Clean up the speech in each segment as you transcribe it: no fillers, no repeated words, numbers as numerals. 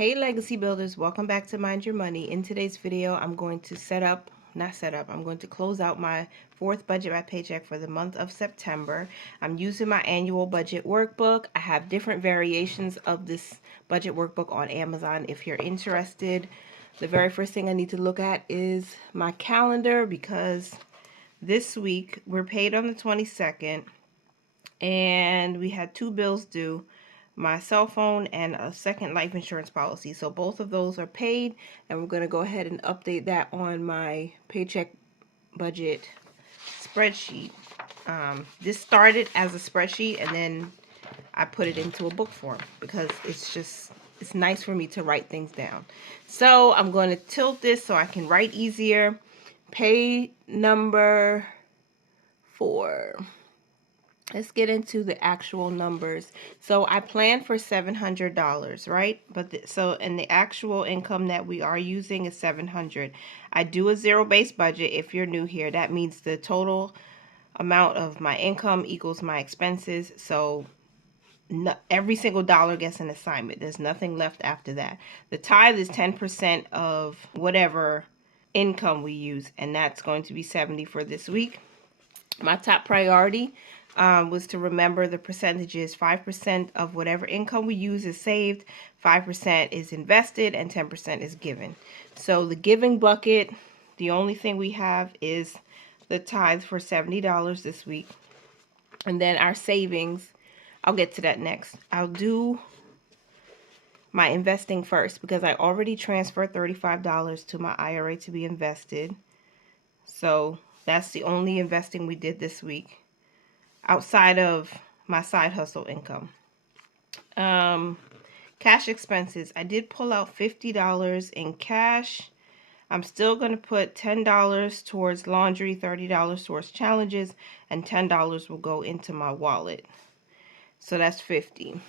Hey Legacy Builders, welcome back to Mind Your Money. In today's video, I'm going to I'm going to close out my fourth budget by paycheck for the month of September. I'm using my annual budget workbook. I have different variations of this budget workbook on Amazon if you're interested. The very first thing I need to look at is my calendar because this week we're paid on the 22nd and we had two bills due, my cell phone and a second life insurance policy. So both of those are paid, and we're going to go ahead and update that on my paycheck budget spreadsheet. This started as a spreadsheet and then I put it into a book form because it's nice for me to write things down. So I'm going to tilt this so I can write easier. Pay number 4. Let's get into the actual numbers. So I planned for $700, right? And the actual income that we are using is $700. I do a zero-based budget. If you're new here, that means the total amount of my income equals my expenses. So every single dollar gets an assignment. There's nothing left after that. The tithe is 10% of whatever income we use, and that's going to be 70 for this week. My top priority was to remember the percentages. 5% of whatever income we use is saved, 5% is invested, and 10% is given. So the giving bucket, the only thing we have is the tithe for $70 this week. And then our savings, I'll get to that next. I'll do my investing first because I already transferred $35 to my IRA to be invested. So that's the only investing we did this week outside of my side hustle income. Cash expenses. I did pull out $50 in cash. I'm still going to put $10 towards laundry, $30 towards challenges, and $10 will go into my wallet. So that's $50.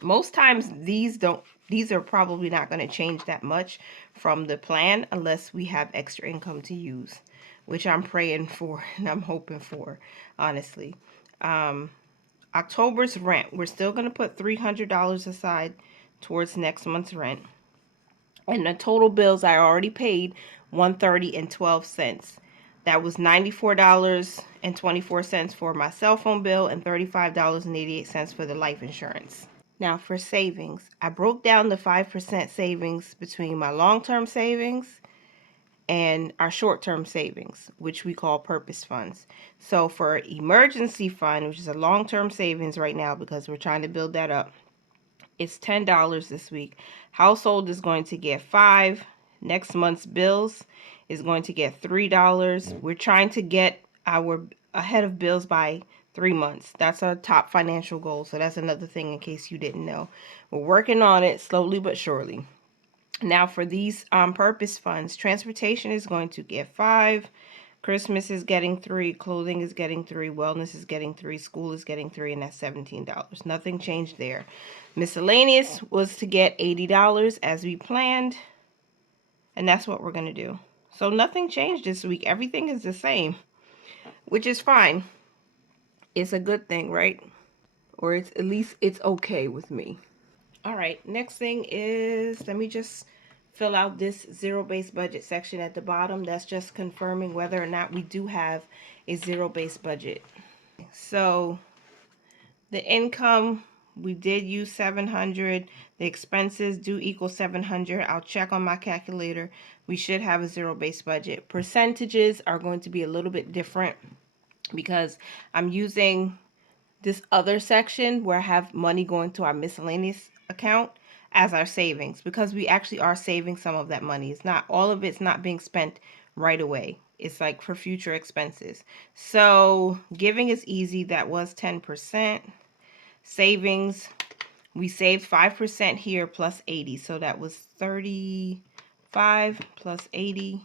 Most times these are probably not going to change that much from the plan unless we have extra income to use, which I'm praying for and I'm hoping for, honestly. October's rent, we're still going to put $300 aside towards next month's rent. And the total bills I already paid $130.12. That was $94.24 for my cell phone bill and $35.88 for the life insurance. Now for savings, I broke down the 5% savings between my long-term savings and our short-term savings, which we call purpose funds. So for emergency fund, which is a long-term savings right now because we're trying to build that up, it's $10 this week. Household is going to get $5. Next month's bills is going to get $3. We're trying to get our ahead of bills by 3 months. That's our top financial goal. So that's another thing in case you didn't know. We're working on it slowly but surely. Now for these purpose funds, transportation is going to get $5. Christmas is getting $3. Clothing is getting $3. Wellness is getting $3. School is getting $3, and that's $17. Nothing changed there. Miscellaneous was to get $80 as we planned, and that's what we're going to do. So nothing changed this week. Everything is the same, which is fine. It's a good thing, right? Or at least it's okay with me. All right, next thing is, let me just fill out this zero-based budget section at the bottom. That's just confirming whether or not we do have a zero-based budget. So the income, we did use 700. The expenses do equal 700. I'll check on my calculator. We should have a zero-based budget. Percentages are going to be a little bit different because I'm using this other section where I have money going to our miscellaneous account as our savings because we actually are saving some of that money. It's not all of it's not being spent right away. It's like for future expenses. So giving is easy. That was 10%. Savings, we saved 5% here plus 80. So that was 35 plus 80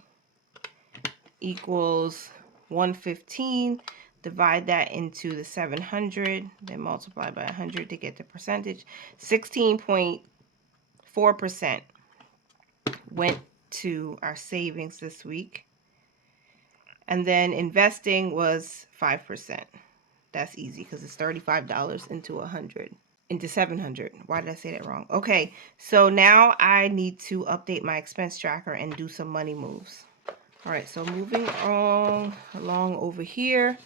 equals 115. Divide that into the 700, then multiply by 100 to get the percentage. 16.4% went to our savings this week. And then investing was 5%. That's easy because it's $35 into 100. into 700. Why did I say that wrong? Okay, so now I need to update my expense tracker and do some money moves. All right, so moving on along over here.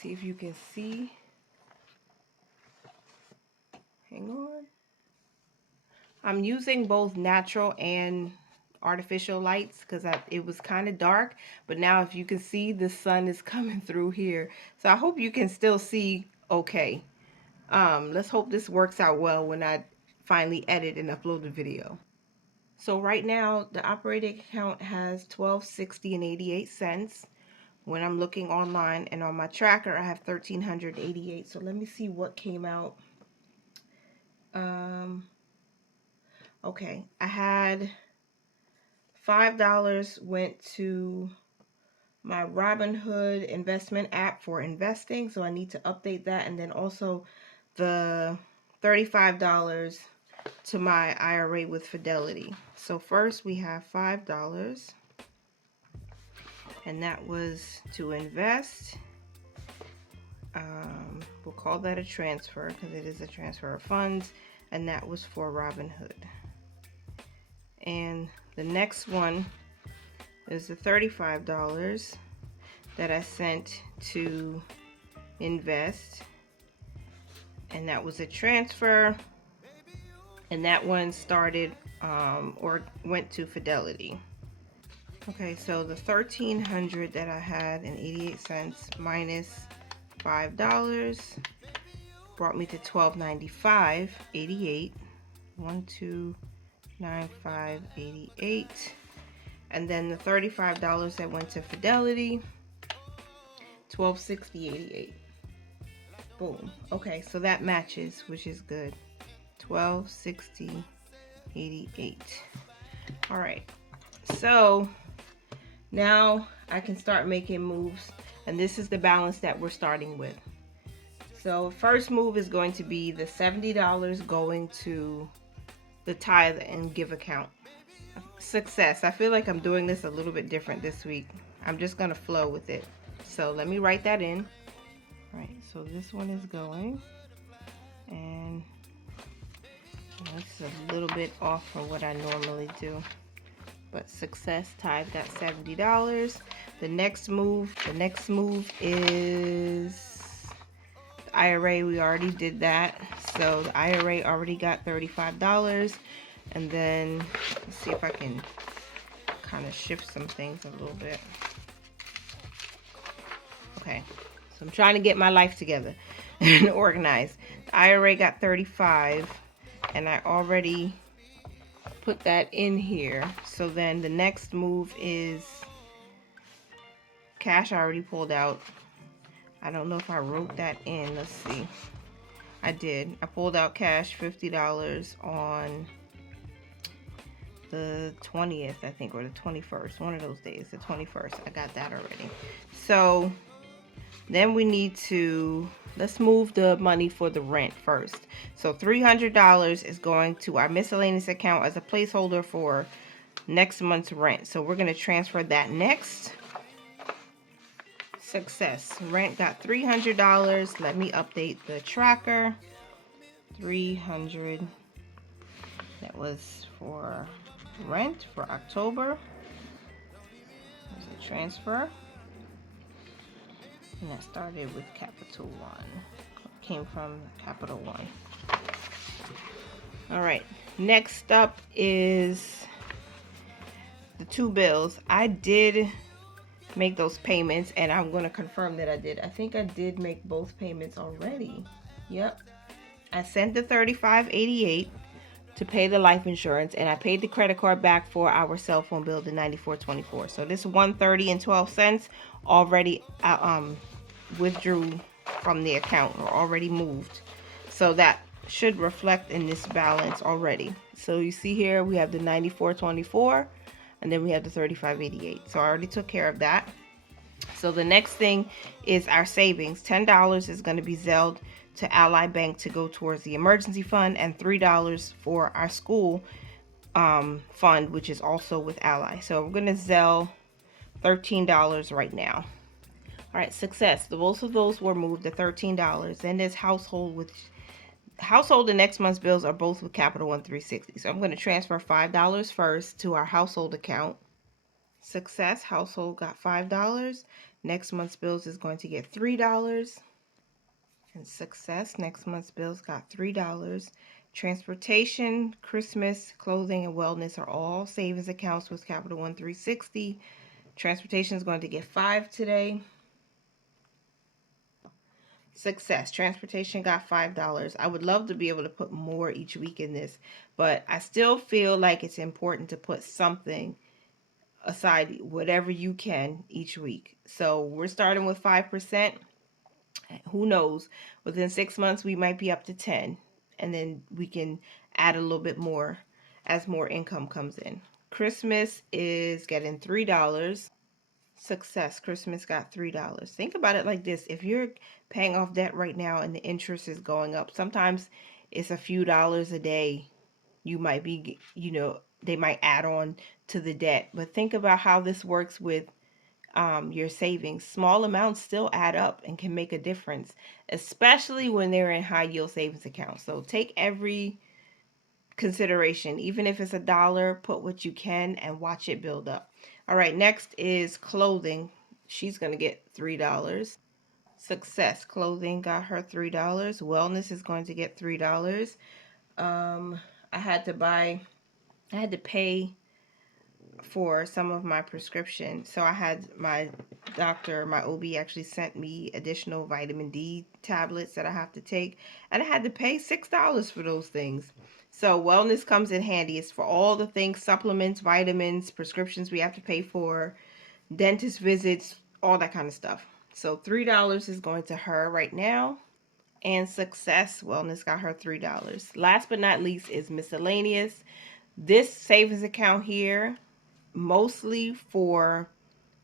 See if you can see. Hang on. I'm using both natural and artificial lights because it was kind of dark, but now if you can see, the sun is coming through here. So I hope you can still see okay. Let's hope this works out well when I finally edit and upload the video. So right now the operating account has $12.60 and 88 cents. When I'm looking online, and on my tracker I have $1,388. So let me see what came out. Okay, I had $5 went to my Robinhood investment app for investing, so I need to update that, and then also the $35 to my IRA with Fidelity. So first we have $5, and that was to invest. We'll call that a transfer because it is a transfer of funds, and that was for Robinhood. And the next one is the $35 that I sent to invest, and that was a transfer, and that one started or went to Fidelity. Okay, so the $1,300 that I had and 88 cents minus $5 brought me to $12.95.88. 1295.88. And then the $35 that went to Fidelity, $12.60.88. Boom. Okay, so that matches, which is good. $12.60.88. All right, so now I can start making moves, and this is the balance that we're starting with. So first move is going to be the $70 going to the tithe and give account. Success. I feel like I'm doing this a little bit different this week. I'm just going to flow with it. So let me write that in. All right, so this one is going, and it's a little bit off from what I normally do. But success, tithe got $70. The next move is the IRA. We already did that. So the IRA already got $35. And then let's see if I can kind of shift some things a little bit. Okay, so I'm trying to get my life together and organized. The IRA got $35, and I already put that in here. So then the next move is cash. I already pulled out. I don't know if I wrote that in. Let's see. I did. I pulled out cash, $50 on the 20th, I think, or the 21st. One of those days, the 21st. I got that already. So then we need to, let's move the money for the rent first. So $300 is going to our miscellaneous account as a placeholder for next month's rent. So we're going to transfer that next. Success. Rent got $300. Let me update the tracker. 300. That was for rent for October. There's a transfer. And that started with Capital One. Came from Capital One. All right. Next up is the two bills. I did make those payments, and I'm going to confirm that I did. I think I did make both payments already. Yep. I sent the $35.88 to pay the life insurance, and I paid the credit card back for our cell phone bill, the $94.24. So this $130.12 already withdrew from the account, or already moved. So that should reflect in this balance already. So you see here we have the $94.24, and then we have the $35.88. So I already took care of that. So the next thing is our savings. $10 is going to be Zelled to Ally Bank to go towards the emergency fund, and $3 for our school fund, which is also with Ally. So we're going to Zelle $13 right now. All right, success. Both of those were moved to $13. Then there's household, which household and next month's bills are both with Capital One 360. So I'm going to transfer $5 first to our household account. Success, household got $5. Next month's bills is going to get $3. And success, next month's bills got $3. Transportation, Christmas, clothing, and wellness are all savings accounts with Capital One 360. Transportation is going to get $5 today. Success, transportation got $5. I would love to be able to put more each week in this, but I still feel like it's important to put something aside, whatever you can each week. So we're starting with 5%. Who knows? Within 6 months, we might be up to 10, and then we can add a little bit more as more income comes in. Christmas is getting $3. Success, Christmas got $3. Think about it like this: if you're paying off debt right now and the interest is going up, sometimes it's a few dollars a day you might be, they might add on to the debt. But think about how this works with your savings. Small amounts still add up and can make a difference, especially when they're in high yield savings accounts. So take every consideration, even if it's $1, put what you can and watch it build up. All right, next is clothing. She's going to get $3. Success, clothing got her $3. Wellness is going to get $3. Um, I had to pay for some of my prescription. So I had my doctor, my OB actually sent me additional vitamin D tablets that I have to take, and I had to pay $6 for those things. So wellness comes in handy. It's for all the things, supplements, vitamins, prescriptions we have to pay for, dentist visits, all that kind of stuff. So $3 is going to her right now. And success, wellness got her $3. Last but not least is miscellaneous. This savings account here, mostly for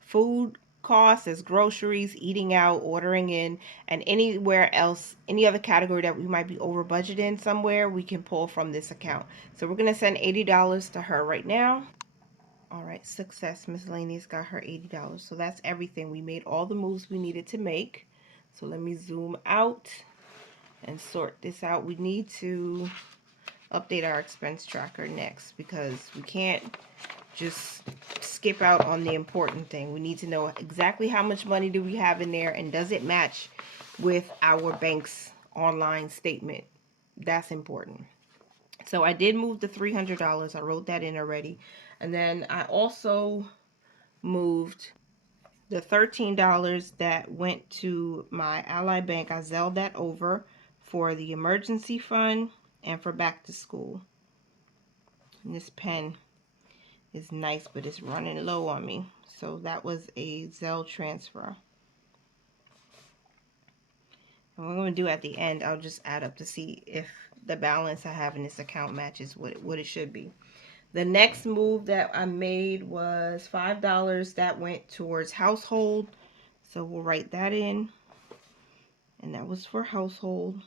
food costs as groceries, eating out, ordering in, and anywhere else, any other category that we might be over budget in somewhere, we can pull from this account. So we're going to send $80 to her right now. All right, success, miscellaneous got her $80. So that's everything. We made all the moves we needed to make. So let me zoom out and sort this out. We need to update our expense tracker next because we can't just skip out on the important thing. We need to know exactly how much money do we have in there, and does it match with our bank's online statement. That's important. So I did move the $300. I wrote that in already. And then I also moved the $13 that went to my Ally Bank. I Zelled that over for the emergency fund and for back to school. And this pen is nice, but it's running low on me. So that was a Zelle transfer. And what I'm going to do at the end, I'll just add up to see if the balance I have in this account matches what it should be. The next move that I made was $5 that went towards household. So we'll write that in. And that was for household.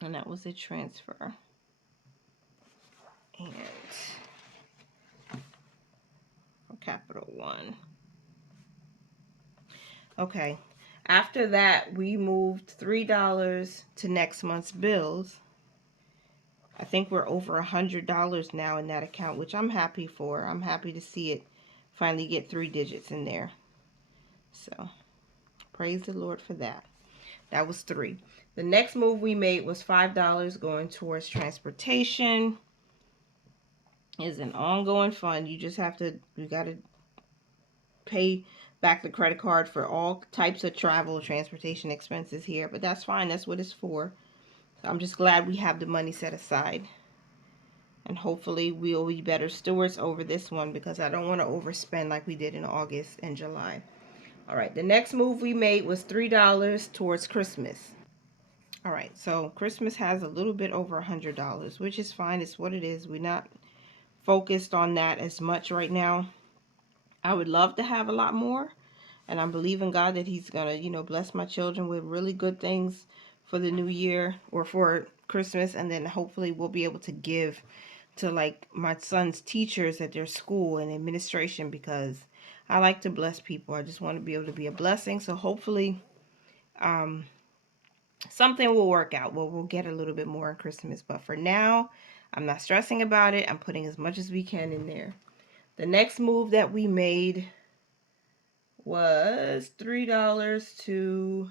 And that was a transfer. And for Capital One. Okay. After that, we moved $3 to next month's bills. I think we're over $100 now in that account, which I'm happy for. I'm happy to see it finally get 3 digits in there. So, praise the Lord for that. That was 3. The next move we made was $5 going towards transportation. It's an ongoing fund. You got to pay back the credit card for all types of travel, transportation expenses here, but that's fine. That's what it's for. So I'm just glad we have the money set aside. And hopefully we'll be better stewards over this one because I don't want to overspend like we did in August and July. All right, the next move we made was $3 towards Christmas. All right, so Christmas has a little bit over $100, which is fine. It's what it is. We're not focused on that as much right now. I would love to have a lot more, and I believe in God that He's gonna, bless my children with really good things for the new year or for Christmas, and then hopefully we'll be able to give to like my son's teachers at their school and administration because I like to bless people. I just want to be able to be a blessing. So hopefully something will work out. Well, we'll get a little bit more on Christmas, but for now, I'm not stressing about it. I'm putting as much as we can in there. The next move that we made was $3 to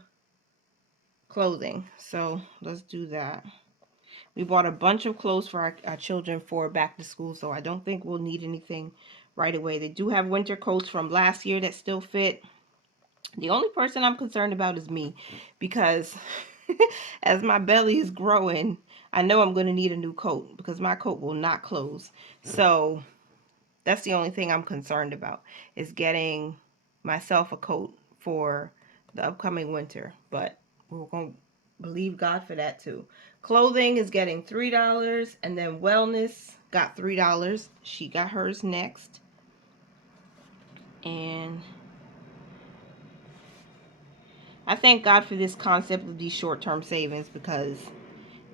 clothing. So let's do that. We bought a bunch of clothes for our children for back to school, so I don't think we'll need anything right away. They do have winter coats from last year that still fit. The only person I'm concerned about is me, because as my belly is growing, I know I'm going to need a new coat because my coat will not close. So that's the only thing I'm concerned about, is getting myself a coat for the upcoming winter. But we're going to believe God for that too. Clothing is getting $3, and then wellness got $3. She got hers next. And I thank God for this concept of these short-term savings, because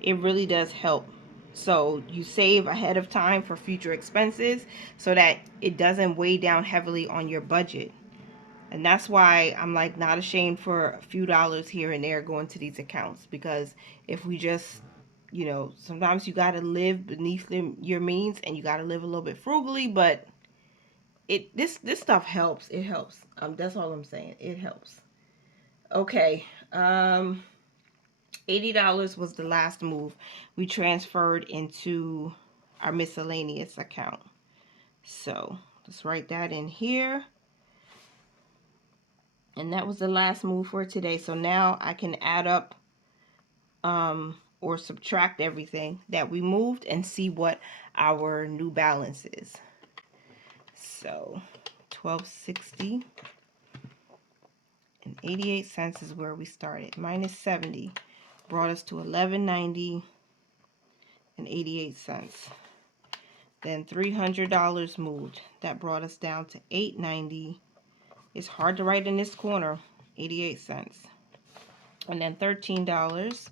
it really does help. So you save ahead of time for future expenses so that it doesn't weigh down heavily on your budget. And that's why I'm like not ashamed for a few dollars here and there going to these accounts, because if we just, sometimes you got to live beneath your means, and you got to live a little bit frugally, but this stuff helps. It helps. That's all I'm saying. It helps. Okay. $80 was the last move. We transferred into our miscellaneous account. So let's write that in here. And that was the last move for today. So now I can add up or subtract everything that we moved and see what our new balance is. So 1260 and 88 cents is where we started. Minus 70 brought us to 1190 and 88 cents. Then $300 moved. That brought us down to $890. It's hard to write in this corner. 88 cents. And then $13.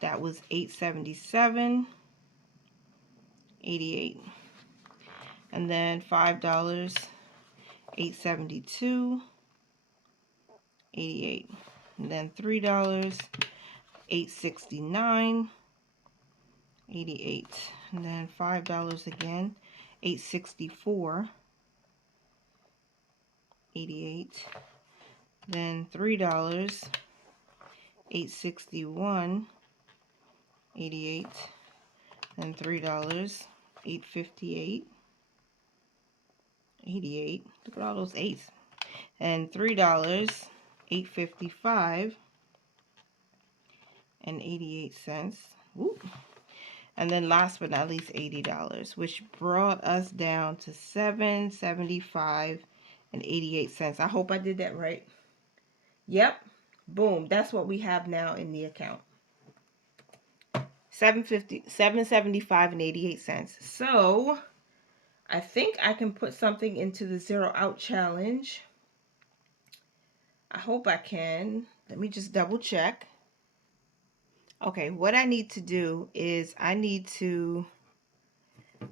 That was $877. 88. And then $5. $872. 88. And then $3. $869. 88. And then $5 again. $864. 88. Then $3. $861. 88. Then $3. $858. 88. Look at all those eights. And $3. $855. and 88 cents. Woo. And then last but not least, $80, which brought us down to $775 and 88 cents. I hope I did that right. Yep. Boom. That's what we have now in the account. $775 and 88 cents. So I think I can put something into the zero out challenge. I hope I can. Let me just double check. Okay, what I need to do is I need to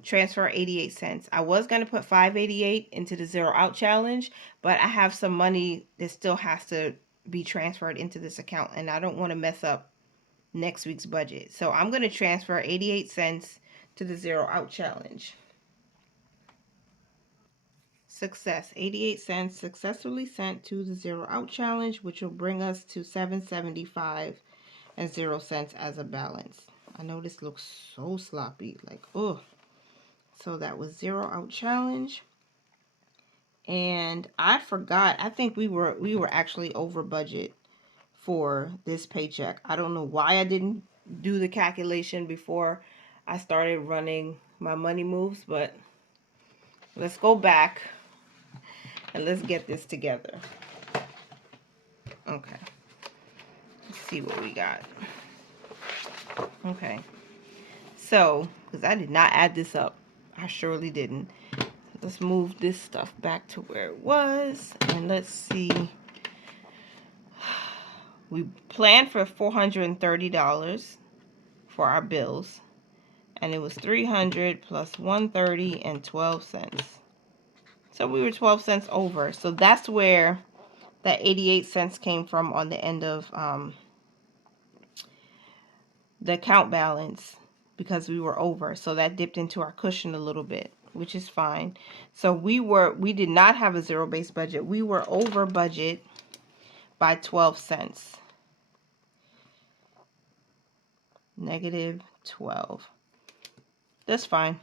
transfer 88 cents. I was going to put 588 into the zero out challenge, but I have some money that still has to be transferred into this account, and I don't want to mess up next week's budget. So I'm going to transfer 88 cents to the zero out challenge. Success. 88 cents successfully sent to the zero out challenge, which will bring us to $775 and 0 cents as a balance. I know this looks so sloppy, like, oh. So that was zero out challenge. And I forgot, I think we were actually over budget for this paycheck. I don't know why I didn't do the calculation before I started running my money moves, but let's go back and let's get this together. Okay. Let's see what we got. Okay. So, because I did not add this up. I surely didn't. Let's move this stuff back to where it was. And let's see. We planned for $430 for our bills. And it was $300 plus $130 and 12 cents. So we were 12 cents over. So that's where that 88 cents came from on the end of the account balance because we were over. So that dipped into our cushion a little bit, which is fine. So we did not have a zero-based budget. We were over budget by 12 cents. Negative 12. That's fine.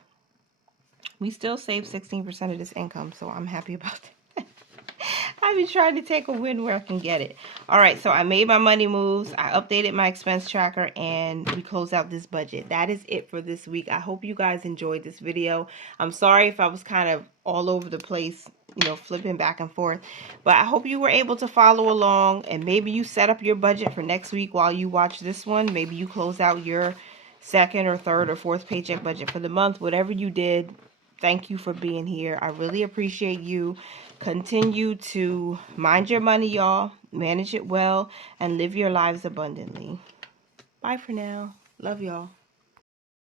We still saved 16% of this income, so I'm happy about that. I've been trying to take a win where I can get it. All right, so I made my money moves. I updated my expense tracker, and we closed out this budget. That is it for this week. I hope you guys enjoyed this video. I'm sorry if I was kind of all over the place, you know, flipping back and forth. But I hope you were able to follow along, and maybe you set up your budget for next week while you watch this one. Maybe you close out your second or third or fourth paycheck budget for the month. Whatever you did, thank you for being here. I really appreciate you. Continue to mind your money, y'all. Manage it well and live your lives abundantly. Bye for now. Love y'all.